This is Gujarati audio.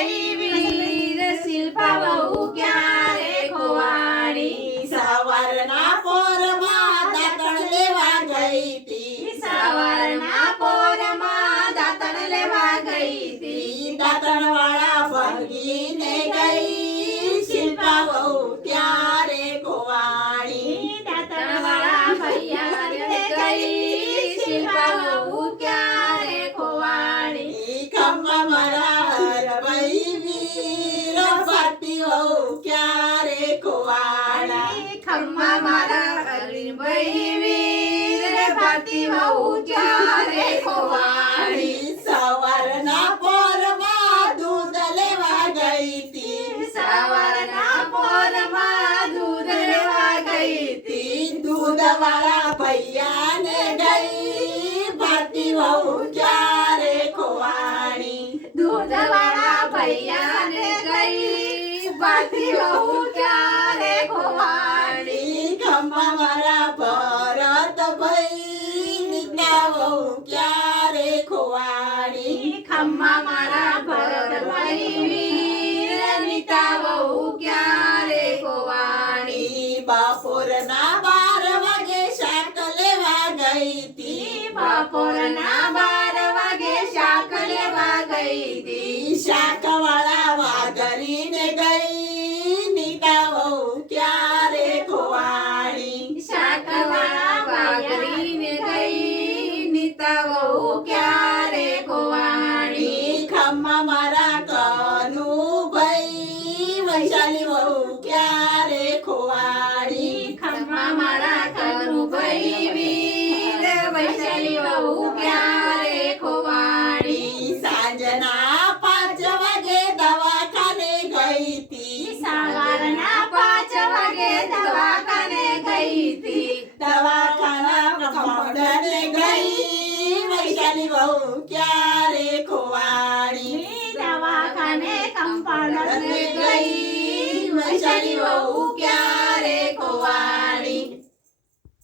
ભાઈ વીર શિલ્પા વહુ ક્યારે ખોવાણી સવારના પોરમાં દાંતણ લેવા ગઈ તી સવારના પોરમાં દાંતણ લેવા ગઈ તી દાંતણ વાળા ભાગીને ગઈ શિલ્પા વહુ ત્યારે ખોવાણી દાંતણ વાળા ભૈયાને ગઈ શિલ્પા વહુ ક્યારે ખોવાણી ખમ્મા મારા હરભાઈ વીર ભારતી વહુ ક્યારે ખોવાણા ખમ્મા મારા હરિભાઈ વીર ભારતી વહુ ક્યારે ખોવાણી સવારના પોરમાં દૂધ લેવા ગઈ તી સવારના પોરમાં દૂધ લેવા ગઈ તી દૂધવાળા ભૈયાને ગઈ ભારતી વહુ ક્યારે ખોવાણી દૂધવાળા ભૈયાને ગઈ ભારતી વહુ ક્યારે ખોવાણી ખમ્મા મારા ભરત ભાઈ નીતા વહુ ક્યારે ખોવાણી ખમ્મા મારા ભરતભાઈ વીર નીતા વહુ ક્યારે ખોવાણી બપોરના 12 વાગે શાક લેવા ગઈ તી બપોરના 12 વાગે શાક લેવા ગઈ તી શાકવાળા વાઘરીને ગઈ નીતા વહુ ક્યારે ખોવાણી શાકવાળા વાઘરીને ગઈ નીતા વહુ ક્યારે ખોવાણી ખમ્મા મારા કનુભાઈ વૈશાલી વહુ ક્યારે ખોવાણી ખમ્મા મારા કનુભાઈ વીર વૈશાલી વહુ ક્યારે ખોવાણી સાંજના 5 વાગે દવાખાને ગઈ તી સવારના 5 વાગે દવાખાને ગઈ તી દવાખાના કમ્પાઉન્ડરને ગઈ વૈશાલી વહુ ક્યારે ખોવાણી દવાખાને કમ્પાઉન્ડરને ગઈ વૈશાલી વહુ ક્યારે ખોવાણી